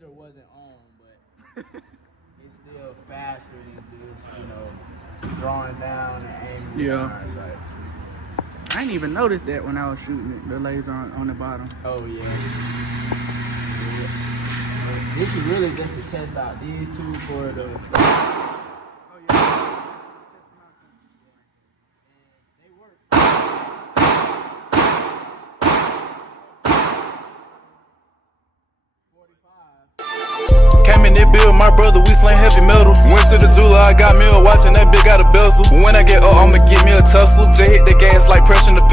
laser wasn't on, but it's still faster than just, drawing down and aiming. Yeah. I didn't even notice that when I was shooting it, the laser on the bottom. Oh, yeah. This is really just to test out these two for the... Oh, yeah. They work. Came in that bill, my brother, we slang heavy metal. Went to the jeweler, I got me a watch and that bitch got a bezel. When I get up, I'ma get me a Tesla. J hit the gas like pressing the pedal.